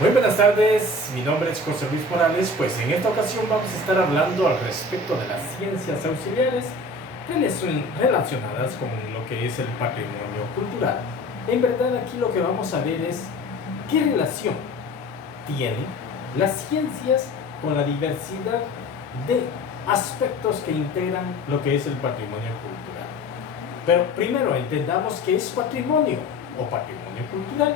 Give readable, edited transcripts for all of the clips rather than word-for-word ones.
Muy buenas tardes, mi nombre es José Luis Morales. Pues en esta ocasión vamos a estar hablando al respecto de las ciencias auxiliares relacionadas con lo que es el patrimonio cultural. En verdad aquí lo que vamos a ver es qué relación tienen las ciencias con la diversidad de aspectos que integran lo que es el patrimonio cultural. Pero primero entendamos qué es patrimonio o patrimonio cultural.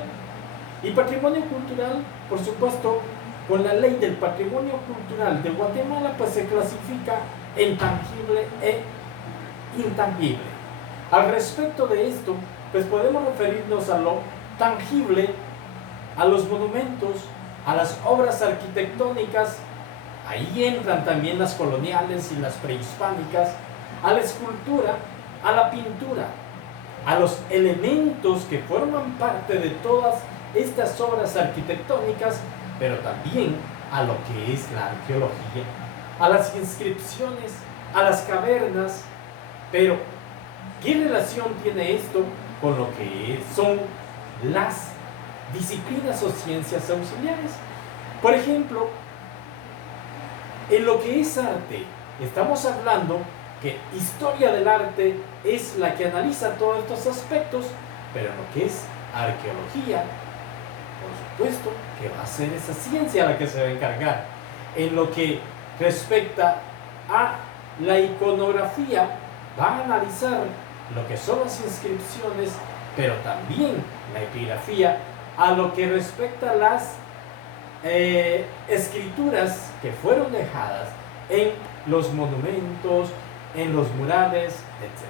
Y patrimonio cultural, por supuesto, con la ley del patrimonio cultural de Guatemala, pues se clasifica en tangible e intangible. Al respecto de esto, pues podemos referirnos a lo tangible, a los monumentos, a las obras arquitectónicas. Ahí entran también las coloniales y las prehispánicas, a la escultura, a la pintura, a los elementos que forman parte de todas estas obras arquitectónicas, pero también a lo que es la arqueología, a las inscripciones, a las cavernas. Pero, ¿qué relación tiene esto con lo que son las disciplinas o ciencias auxiliares? Por ejemplo, en lo que es arte, estamos hablando que historia del arte es la que analiza todos estos aspectos, pero en lo que es arqueología, por supuesto que va a ser esa ciencia la que se va a encargar. En lo que respecta a la iconografía, va a analizar lo que son las inscripciones, pero también la epigrafía, a lo que respecta a las escrituras que fueron dejadas en los monumentos, en los murales, etc.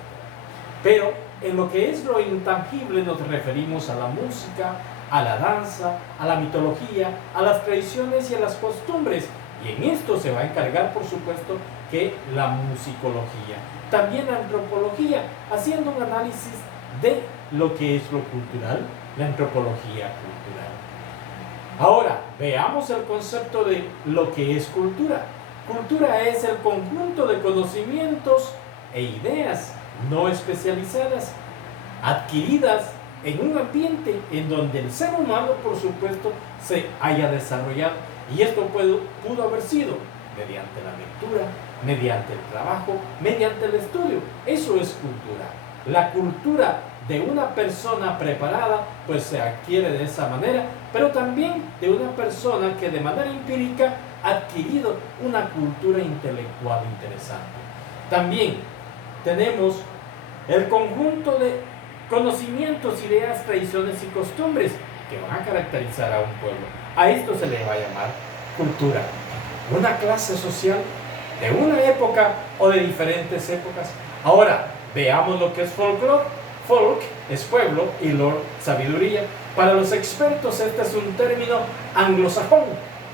Pero en lo que es lo intangible nos referimos a la música, a la danza, a la mitología, a las tradiciones y a las costumbres. Y en esto se va a encargar, por supuesto, que la musicología. También la antropología, haciendo un análisis de lo que es lo cultural, la antropología cultural. Ahora, veamos el concepto de lo que es cultura. Cultura es el conjunto de conocimientos e ideas no especializadas, adquiridas en un ambiente en donde el ser humano, por supuesto, se haya desarrollado. Y esto pudo haber sido mediante la lectura, mediante el trabajo, mediante el estudio. Eso es cultura. La cultura de una persona preparada, pues se adquiere de esa manera, pero también de una persona que de manera empírica ha adquirido una cultura intelectual interesante. También tenemos el conjunto de conocimientos, ideas, tradiciones y costumbres que van a caracterizar a un pueblo. A esto se le va a llamar cultura. Una clase social de una época o de diferentes épocas. Ahora, veamos lo que es folclore. Folk es pueblo y lore, sabiduría. Para los expertos este es un término anglosajón,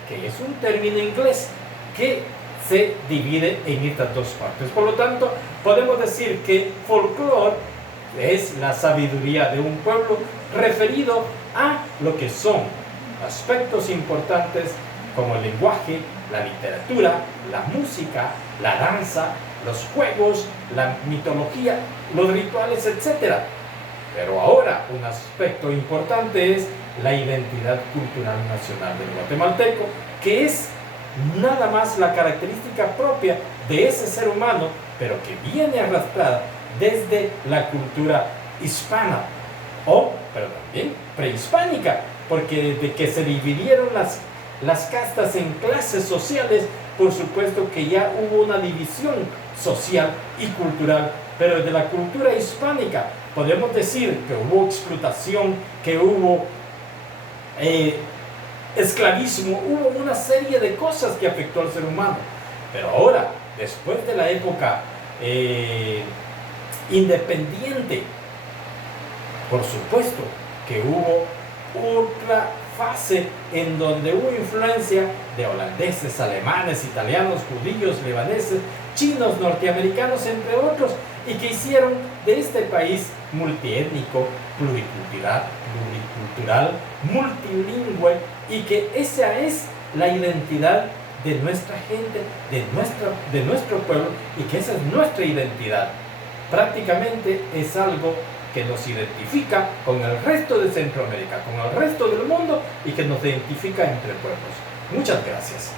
que es un término inglés que se divide en estas dos partes. Por lo tanto, podemos decir que folclore es la sabiduría de un pueblo referido a lo que son aspectos importantes como el lenguaje, la literatura, la música, la danza, los juegos, la mitología, los rituales, etc. Pero ahora un aspecto importante es la identidad cultural nacional del guatemalteco, que es nada más la característica propia de ese ser humano, pero que viene arrastrada desde la cultura hispana, pero también prehispánica, porque desde que se dividieron las castas en clases sociales, por supuesto que ya hubo una división social y cultural, pero desde la cultura hispánica podemos decir que hubo explotación, que hubo esclavismo, hubo una serie de cosas que afectó al ser humano. Pero ahora, después de la época independiente, por supuesto que hubo otra fase en donde hubo influencia de holandeses, alemanes, italianos, judíos, libaneses, chinos, norteamericanos, entre otros, y que hicieron de este país multiétnico, pluricultural, multilingüe, y que esa es la identidad de nuestra gente, de nuestro pueblo, y que esa es nuestra identidad. Prácticamente es algo que nos identifica con el resto de Centroamérica, con el resto del mundo y que nos identifica entre pueblos. Muchas gracias.